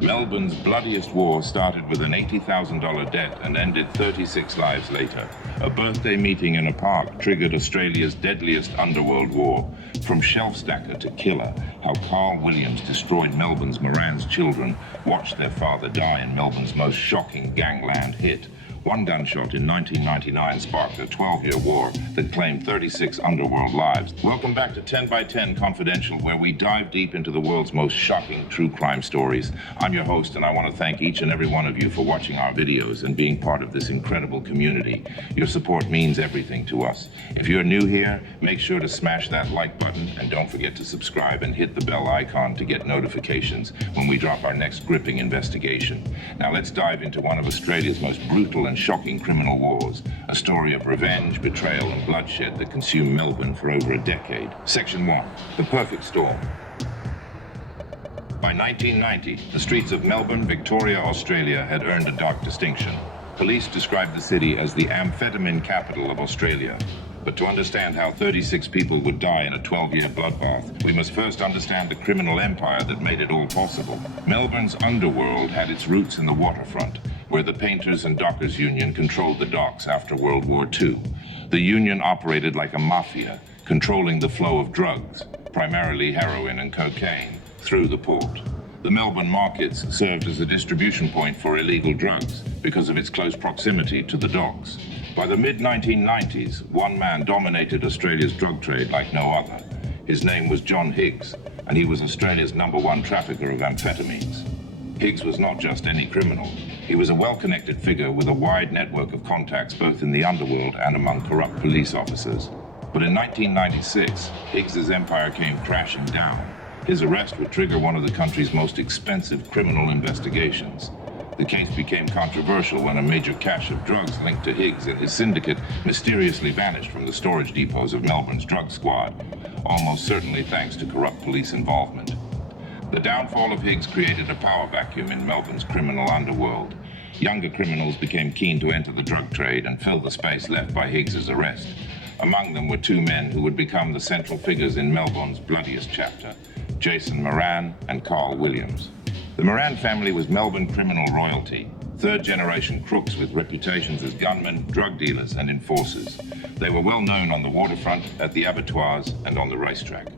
Melbourne's bloodiest war started with an $80,000 debt and ended 36 lives later. A birthday meeting in a park triggered Australia's deadliest underworld war. From shelf stacker to killer, how Carl Williams destroyed Melbourne's Moran's children, watched their father die in Melbourne's most shocking Gangland hit. One gunshot in 1999 sparked a 12-year war that claimed 36 underworld lives. Welcome back to 10 by 10 Confidential, where we dive deep into the world's most shocking true crime stories. I'm your host, and I want to thank each and every one of you for watching our videos and being part of this incredible community. Your support means everything to us. If you're new here, make sure to smash that like button, and don't forget to subscribe and hit the bell icon to get notifications when we drop our next gripping investigation. Now let's dive into one of Australia's most brutal and shocking criminal wars, a story of revenge, betrayal, and bloodshed that consumed Melbourne for over a decade. Section 1, The Perfect Storm. By 1990, the streets of Melbourne, Victoria, Australia had earned a dark distinction. Police described the city as the amphetamine capital of Australia. But to understand how 36 people would die in a 12-year bloodbath, we must first understand the criminal empire that made it all possible. Melbourne's underworld had its roots in the waterfront, where the Painters and Dockers Union controlled the docks after World War II. The union operated like a mafia, controlling the flow of drugs, primarily heroin and cocaine, through the port. The Melbourne markets served as a distribution point for illegal drugs because of its close proximity to the docks. By the mid-1990s, one man dominated Australia's drug trade like no other. His name was John Higgs, and he was Australia's #1 trafficker of amphetamines. Higgs was not just any criminal. He was a well-connected figure with a wide network of contacts both in the underworld and among corrupt police officers. But in 1996, Higgs's empire came crashing down. His arrest would trigger one of the country's most expensive criminal investigations. The case became controversial when a major cache of drugs linked to Higgs and his syndicate mysteriously vanished from the storage depots of Melbourne's drug squad, almost certainly thanks to corrupt police involvement. The downfall of Higgs created a power vacuum in Melbourne's criminal underworld. Younger criminals became keen to enter the drug trade and fill the space left by Higgs's arrest. Among them were two men who would become the central figures in Melbourne's bloodiest chapter, Jason Moran and Carl Williams. The Moran family was Melbourne criminal royalty, third-generation crooks with reputations as gunmen, drug dealers, and enforcers. They were well known on the waterfront, at the abattoirs, and on the racetrack.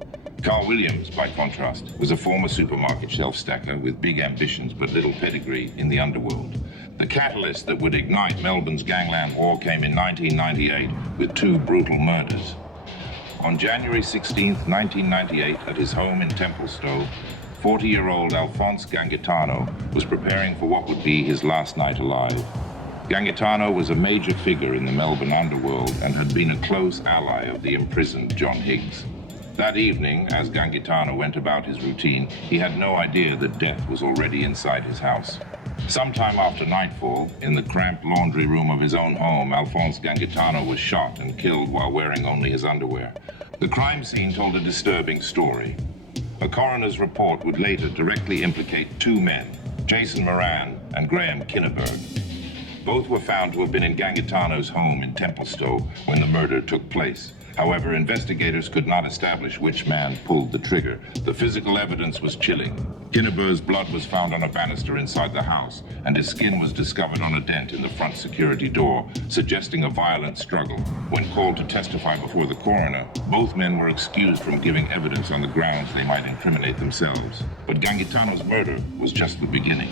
Carl Williams, by contrast, was a former supermarket shelf stacker with big ambitions but little pedigree in the underworld. The catalyst that would ignite Melbourne's Gangland war came in 1998 with two brutal murders. On January 16, 1998, at his home in Templestowe, 40-year-old Alphonse Gangitano was preparing for what would be his last night alive. Gangitano was a major figure in the Melbourne underworld and had been a close ally of the imprisoned John Higgs. That evening, as Gangitano went about his routine, he had no idea that death was already inside his house. Sometime after nightfall, in the cramped laundry room of his own home, Alphonse Gangitano was shot and killed while wearing only his underwear. The crime scene told a disturbing story. A coroner's report would later directly implicate two men, Jason Moran and Graham Kinneberg. Both were found to have been in Gangitano's home in Templestowe when the murder took place. However, investigators could not establish which man pulled the trigger. The physical evidence was chilling. Kinneberg's blood was found on a banister inside the house, and his skin was discovered on a dent in the front security door, suggesting a violent struggle. When called to testify before the coroner, both men were excused from giving evidence on the grounds they might incriminate themselves. But Gangitano's murder was just the beginning.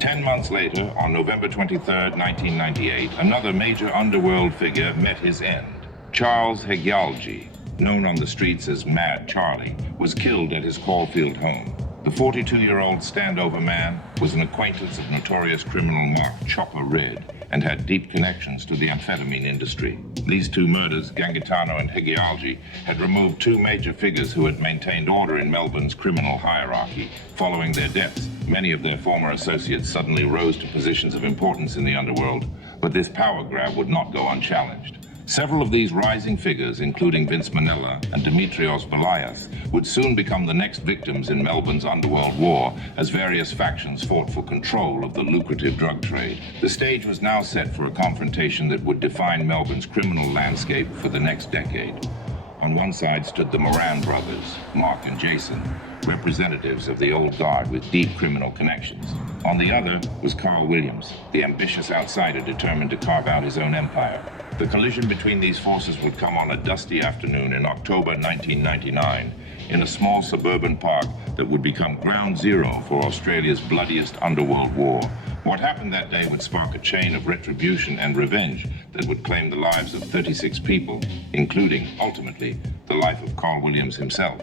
10 months later, on November 23, 1998, another major underworld figure met his end. Charles Hegialgi, known on the streets as Mad Charlie, was killed at his Caulfield home. The 42-year-old standover man was an acquaintance of notorious criminal Mark Chopper Red and had deep connections to the amphetamine industry. These two murders, Gangitano and Hegialgi, had removed two major figures who had maintained order in Melbourne's criminal hierarchy. Following their deaths, many of their former associates suddenly rose to positions of importance in the underworld, but this power grab would not go unchallenged. Several of these rising figures, including Vince Manella and Dimitrios Valiath, would soon become the next victims in Melbourne's underworld war as various factions fought for control of the lucrative drug trade. The stage was now set for a confrontation that would define Melbourne's criminal landscape for the next decade. On one side stood the Moran brothers, Mark and Jason, representatives of the old guard with deep criminal connections. On the other was Carl Williams, the ambitious outsider determined to carve out his own empire. The collision between these forces would come on a dusty afternoon in October 1999 in a small suburban park that would become ground zero for Australia's bloodiest underworld war. What happened that day would spark a chain of retribution and revenge that would claim the lives of 36 people, including, ultimately, the life of Carl Williams himself.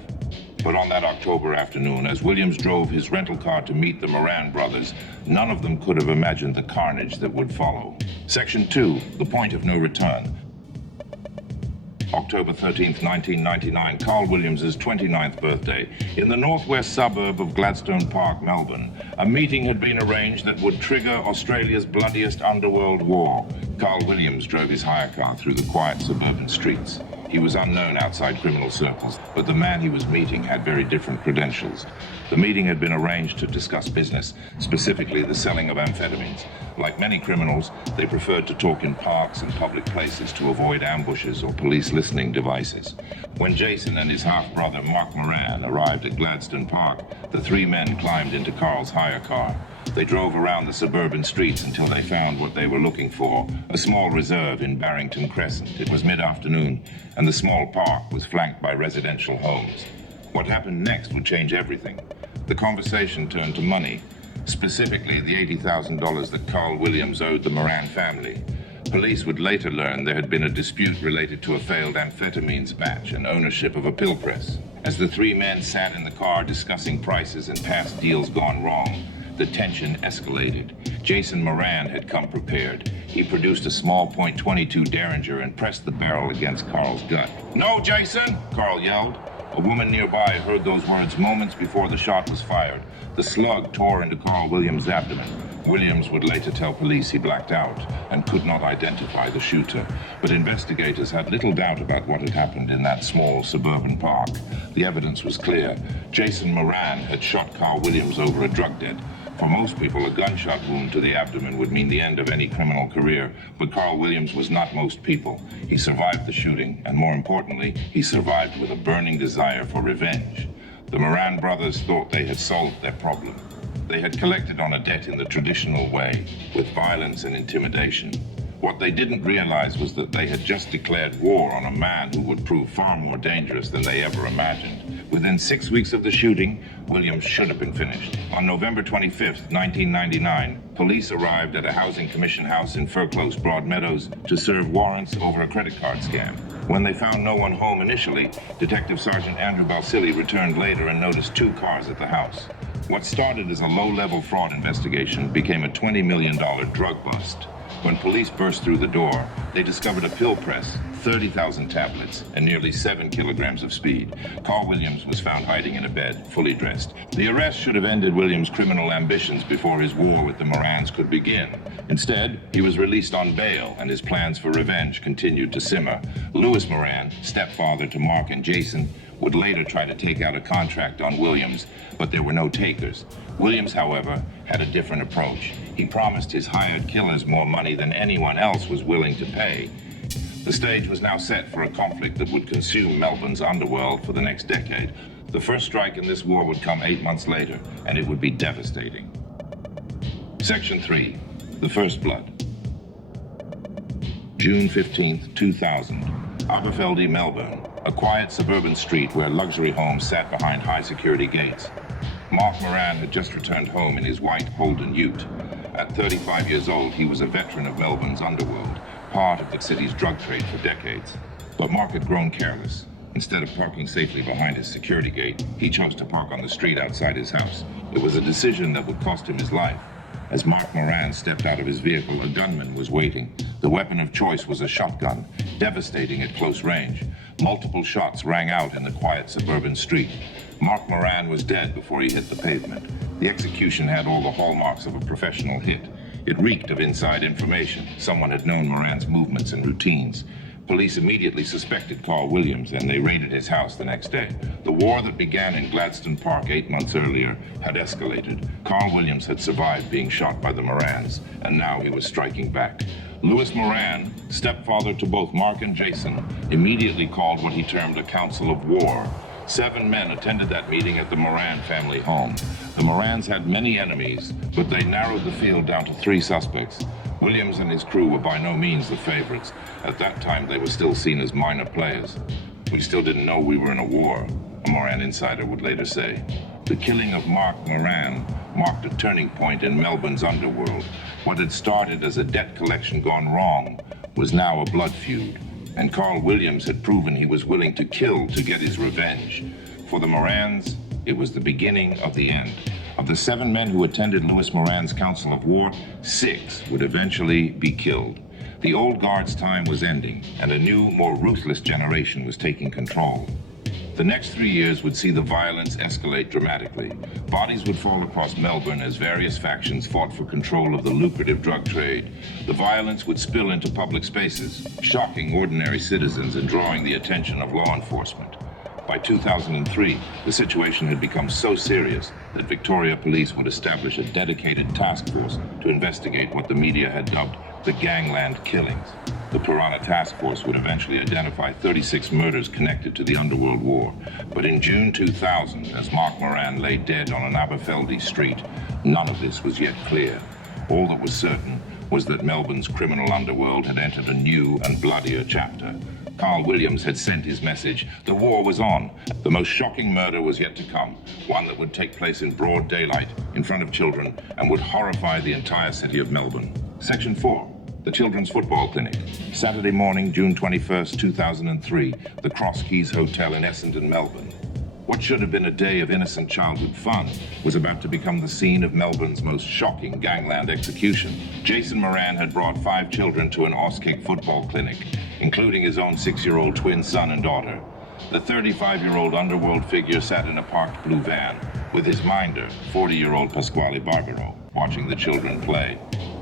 But on that October afternoon, as Williams drove his rental car to meet the Moran brothers, none of them could have imagined the carnage that would follow. Section 2, The Point of No Return. October 13th, 1999, Carl Williams' 29th birthday. In the northwest suburb of Gladstone Park, Melbourne, a meeting had been arranged that would trigger Australia's bloodiest underworld war. Carl Williams drove his hire car through the quiet suburban streets. He was unknown outside criminal circles, but the man he was meeting had very different credentials. The meeting had been arranged to discuss business, specifically the selling of amphetamines. Like many criminals, they preferred to talk in parks and public places to avoid ambushes or police listening devices. When Jason and his half-brother Mark Moran arrived at Gladstone Park, the three men climbed into Carl's hire car. They drove around the suburban streets until they found what they were looking for, a small reserve in Barrington Crescent. It was mid-afternoon, and the small park was flanked by residential homes. What happened next would change everything. The conversation turned to money, specifically the $80,000 that Carl Williams owed the Moran family. Police would later learn there had been a dispute related to a failed amphetamines batch and ownership of a pill press. As the three men sat in the car discussing prices and past deals gone wrong, the tension escalated. Jason Moran had come prepared. He produced a small .22 Derringer and pressed the barrel against Carl's gut. "No, Jason!" Carl yelled. A woman nearby heard those words moments before the shot was fired. The slug tore into Carl Williams' abdomen. Williams would later tell police he blacked out and could not identify the shooter. But investigators had little doubt about what had happened in that small suburban park. The evidence was clear. Jason Moran had shot Carl Williams over a drug debt. For most people, a gunshot wound to the abdomen would mean the end of any criminal career, but Carl Williams was not most people. He survived the shooting, and more importantly, he survived with a burning desire for revenge. The Moran brothers thought they had solved their problem. They had collected on a debt in the traditional way, with violence and intimidation. What they didn't realize was that they had just declared war on a man who would prove far more dangerous than they ever imagined. Within 6 weeks of the shooting, Williams should have been finished. On November 25th, 1999, police arrived at a housing commission house in Furclose, Broadmeadows, to serve warrants over a credit card scam. When they found no one home initially, Detective Sergeant Andrew Balsillie returned later and noticed 2 cars at the house. What started as a low-level fraud investigation became a $20 million drug bust. When police burst through the door, they discovered a pill press, 30,000 tablets, and nearly 7 kilograms of speed. Carl Williams was found hiding in a bed, fully dressed. The arrest should have ended Williams' criminal ambitions before his war with the Morans could begin. Instead, he was released on bail, and his plans for revenge continued to simmer. Louis Moran, stepfather to Mark and Jason, would later try to take out a contract on Williams, but there were no takers. Williams, however, had a different approach. He promised his hired killers more money than anyone else was willing to pay. The stage was now set for a conflict that would consume Melbourne's underworld for the next decade. The first strike in this war would come 8 months later, and it would be devastating. Section 3, The First Blood. June 15th, 2000, Aberfeldy, Melbourne, a quiet suburban street where luxury homes sat behind high-security gates. Mark Moran had just returned home in his white Holden ute. At 35 years old, he was a veteran of Melbourne's underworld, part of the city's drug trade for decades. But Mark had grown careless. Instead of parking safely behind his security gate, he chose to park on the street outside his house. It was a decision that would cost him his life. As Mark Moran stepped out of his vehicle, a gunman was waiting. The weapon of choice was a shotgun, devastating at close range. Multiple shots rang out in the quiet suburban street. Mark Moran was dead before he hit the pavement. The execution had all the hallmarks of a professional hit. It reeked of inside information. Someone had known Moran's movements and routines. Police immediately suspected Carl Williams, and they raided his house the next day. The war that began in Gladstone Park 8 months earlier had escalated. Carl Williams had survived being shot by the Morans, and now he was striking back. Louis Moran, stepfather to both Mark and Jason, immediately called what he termed a council of war. 7 men attended that meeting at the Moran family home. The Morans had many enemies, but they narrowed the field down to 3 suspects. Williams and his crew were by no means the favorites. At that time, they were still seen as minor players. We still didn't know we were in a war, a Moran insider would later say. The killing of Mark Moran marked a turning point in Melbourne's underworld. What had started as a debt collection gone wrong was now a blood feud, and Carl Williams had proven he was willing to kill to get his revenge. For the Morans, it was the beginning of the end. Of the 7 men who attended Louis Moran's Council of War, 6 would eventually be killed. The old guard's time was ending, and a new, more ruthless generation was taking control. The next 3 years would see the violence escalate dramatically. Bodies would fall across Melbourne as various factions fought for control of the lucrative drug trade. The violence would spill into public spaces, shocking ordinary citizens and drawing the attention of law enforcement. By 2003, the situation had become so serious that Victoria Police would establish a dedicated task force to investigate what the media had dubbed the Gangland killings. The Piranha Task Force would eventually identify 36 murders connected to the Underworld War. But in June 2000, as Mark Moran lay dead on an Aberfeldy street, none of this was yet clear. All that was certain was that Melbourne's criminal underworld had entered a new and bloodier chapter. Carl Williams had sent his message. The war was on. The most shocking murder was yet to come, one that would take place in broad daylight, in front of children, and would horrify the entire city of Melbourne. Section 4. The Children's Football Clinic. Saturday morning, June 21st, 2003, the Cross Keys Hotel in Essendon, Melbourne. What should have been a day of innocent childhood fun was about to become the scene of Melbourne's most shocking gangland execution. Jason Moran had brought 5 children to an Auskick football clinic, including his own 6-year-old twin son and daughter. The 35-year-old underworld figure sat in a parked blue van with his minder, 40-year-old Pasquale Barbaro, watching the children play.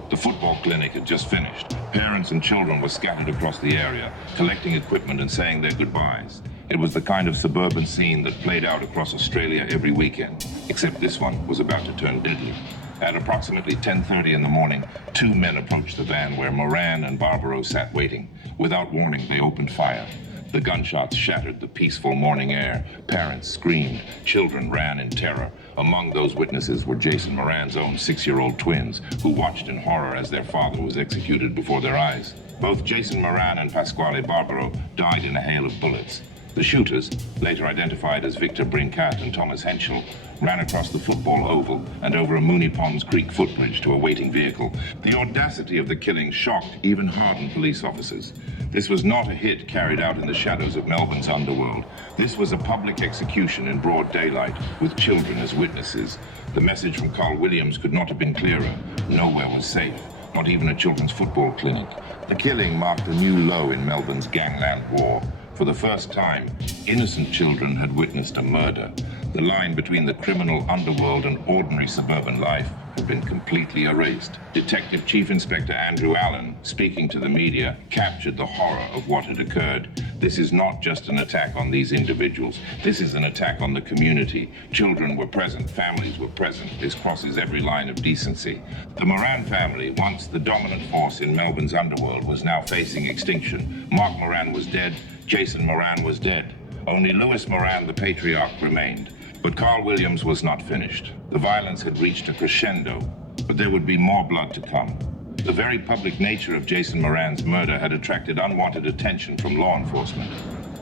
The football clinic had just finished. Parents and children were scattered across the area, collecting equipment and saying their goodbyes. It was the kind of suburban scene that played out across Australia every weekend, except this one was about to turn deadly. At approximately 10:30 in the morning, 2 men approached the van where Moran and Barbaro sat waiting. Without warning, they opened fire. The gunshots shattered the peaceful morning air. Parents screamed. Children ran in terror. Among those witnesses were Jason Moran's own 6-year-old twins, who watched in horror as their father was executed before their eyes. Both Jason Moran and Pasquale Barbaro died in a hail of bullets. The shooters, later identified as Victor Brincat and Thomas Henschel, ran across the football oval and over a Moonee Ponds Creek footbridge to a waiting vehicle. The audacity of the killing shocked even hardened police officers. This was not a hit carried out in the shadows of Melbourne's underworld. This was a public execution in broad daylight, with children as witnesses. The message from Carl Williams could not have been clearer. Nowhere was safe, not even a children's football clinic. The killing marked a new low in Melbourne's gangland war. For the first time, innocent children had witnessed a murder. The line between the criminal underworld and ordinary suburban life had been completely erased. Detective Chief Inspector Andrew Allen, speaking to the media, captured the horror of what had occurred. This is not just an attack on these individuals. This is an attack on the community. Children were present, families were present. This crosses every line of decency. The Moran family, once the dominant force in Melbourne's underworld, was now facing extinction. Mark Moran was dead. Jason Moran was dead. Only Louis Moran, the patriarch, remained. But Carl Williams was not finished. The violence had reached a crescendo, but there would be more blood to come. The very public nature of Jason Moran's murder had attracted unwanted attention from law enforcement.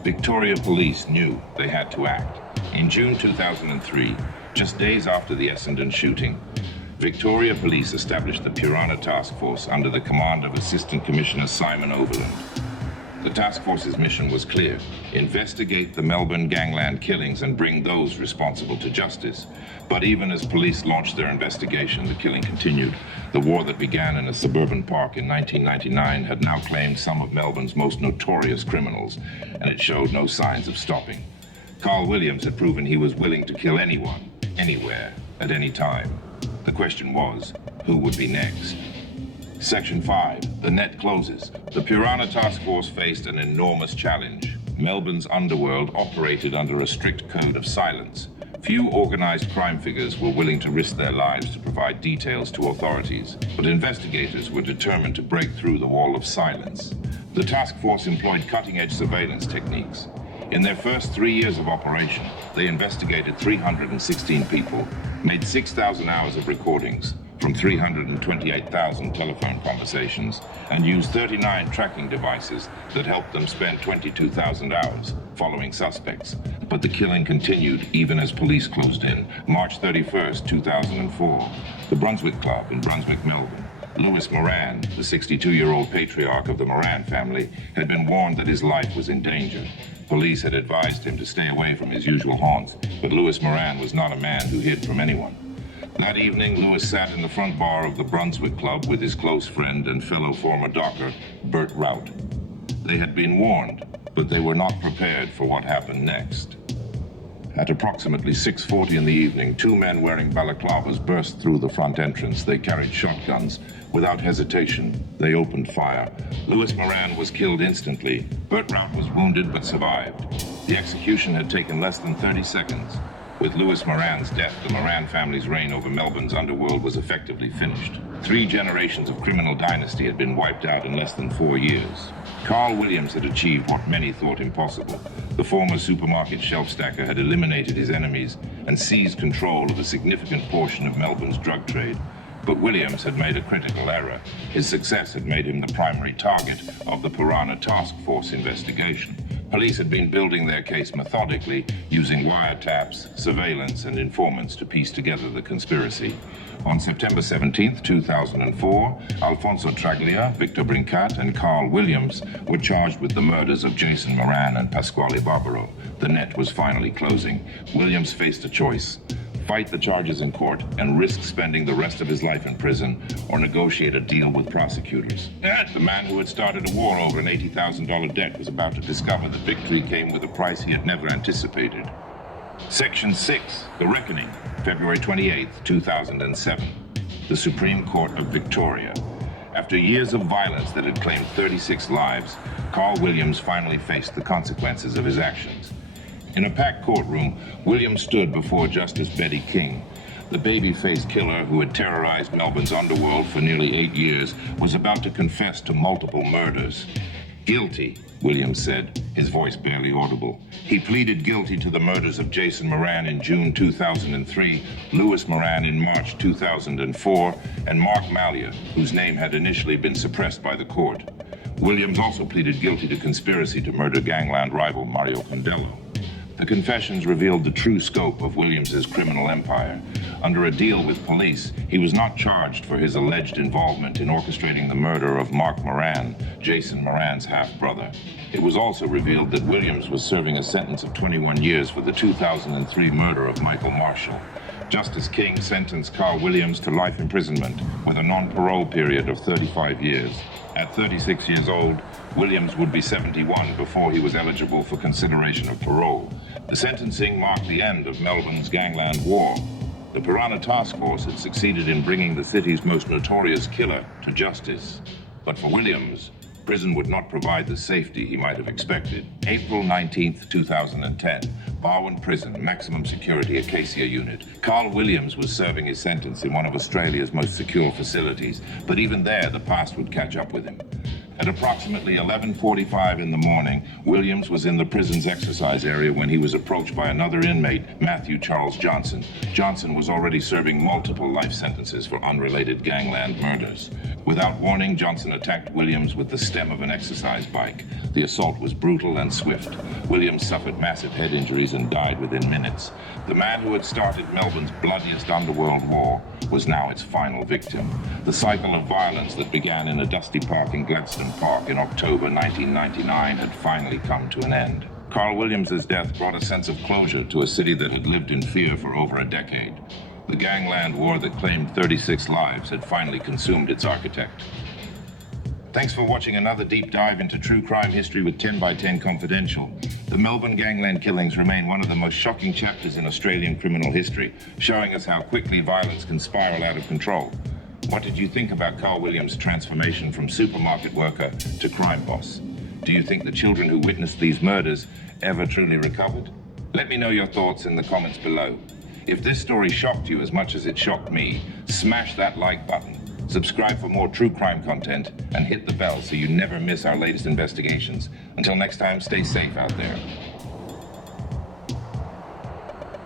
Victoria Police knew they had to act. In June 2003, just days after the Essendon shooting, Victoria Police established the Piranha Task Force under the command of Assistant Commissioner Simon Overland. The task force's mission was clear: investigate the Melbourne gangland killings and bring those responsible to justice. But even as police launched their investigation, the killing continued. The war that began in a suburban park in 1999 had now claimed some of Melbourne's most notorious criminals, and it showed no signs of stopping. Carl Williams had proven he was willing to kill anyone, anywhere, at any time. The question was, who would be next? Section 5. The net closes. The Piranha Task Force faced an enormous challenge. Melbourne's underworld operated under a strict code of silence. Few organized crime figures were willing to risk their lives to provide details to authorities, but investigators were determined to break through the wall of silence. The task force employed cutting-edge surveillance techniques. In their first 3 years of operation, they investigated 316 people, made 6,000 hours of recordings from 328,000 telephone conversations, and used 39 tracking devices that helped them spend 22,000 hours following suspects. But the killing continued even as police closed in. March 31st, 2004, the Brunswick Club in Brunswick, Melbourne. Louis Moran, the 62-year-old patriarch of the Moran family, had been warned that his life was in danger. Police had advised him to stay away from his usual haunts, but Louis Moran was not a man who hid from anyone. That evening, Louis sat in the front bar of the Brunswick Club with his close friend and fellow former docker, Bert Rout. They had been warned, but they were not prepared for what happened next. At approximately 6:40 in the evening, two men wearing balaclavas burst through the front entrance. They carried shotguns. Without hesitation, they opened fire. Louis Moran was killed instantly. Bert Rout was wounded but survived. The execution had taken less than 30 seconds. With Louis Moran's death, the Moran family's reign over Melbourne's underworld was effectively finished. 3 generations of criminal dynasty had been wiped out in less than 4 years. Carl Williams had achieved what many thought impossible. The former supermarket shelf stacker had eliminated his enemies and seized control of a significant portion of Melbourne's drug trade. But Williams had made a critical error. His success had made him the primary target of the Piranha Task Force investigation. Police had been building their case methodically, using wiretaps, surveillance, and informants to piece together the conspiracy. On September 17, 2004, Alfonso Traglia, Victor Brincat, and Carl Williams were charged with the murders of Jason Moran and Pasquale Barbaro. The net was finally closing. Williams faced a choice: fight the charges in court and risk spending the rest of his life in prison, or negotiate a deal with prosecutors. The man who had started a war over an $80,000 debt was about to discover that victory came with a price he had never anticipated. Section 6, The Reckoning, February 28, 2007. The Supreme Court of Victoria. After years of violence that had claimed 36 lives, Carl Williams finally faced the consequences of his actions. In a packed courtroom, Williams stood before Justice Betty King. The baby-faced killer who had terrorized Melbourne's underworld for nearly 8 years was about to confess to multiple murders. Guilty, Williams said, his voice barely audible. He pleaded guilty to the murders of Jason Moran in June 2003, Louis Moran in March 2004, and Mark Mallia, whose name had initially been suppressed by the court. Williams also pleaded guilty to conspiracy to murder Gangland rival Mario Condello. The confessions revealed the true scope of Williams's criminal empire. Under a deal with police, he was not charged for his alleged involvement in orchestrating the murder of Mark Moran, Jason Moran's half-brother. It was also revealed that Williams was serving a sentence of 21 years for the 2003 murder of Michael Marshall. Justice King sentenced Carl Williams to life imprisonment with a non-parole period of 35 years. At 36 years old, Williams would be 71 before he was eligible for consideration of parole. The sentencing marked the end of Melbourne's Gangland War. The Piranha Task Force had succeeded in bringing the city's most notorious killer to justice. But for Williams, prison would not provide the safety he might have expected. April 19, 2010, Barwon Prison, maximum security Acacia unit. Carl Williams was serving his sentence in one of Australia's most secure facilities, but even there, the past would catch up with him. At approximately 11:45 in the morning, Williams was in the prison's exercise area when he was approached by another inmate, Matthew Charles Johnson. Johnson was already serving multiple life sentences for unrelated gangland murders. Without warning, Johnson attacked Williams with the stem of an exercise bike. The assault was brutal and swift. Williams suffered massive head injuries and died within minutes. The man who had started Melbourne's bloodiest underworld war was now its final victim. The cycle of violence that began in a dusty park in Gladstone Park in October 1999 had finally come to an end. Carl Williams' death brought a sense of closure to a city that had lived in fear for over a decade. The Gangland War that claimed 36 lives had finally consumed its architect. Thanks for watching another deep dive into true crime history with 10 by 10 Confidential. The Melbourne Gangland killings remain one of the most shocking chapters in Australian criminal history, showing us how quickly violence can spiral out of control. What did you think about Carl Williams' transformation from supermarket worker to crime boss? Do you think the children who witnessed these murders ever truly recovered? Let me know your thoughts in the comments below. If this story shocked you as much as it shocked me, smash that like button, subscribe for more true crime content, and hit the bell so you never miss our latest investigations. Until next time, stay safe out there.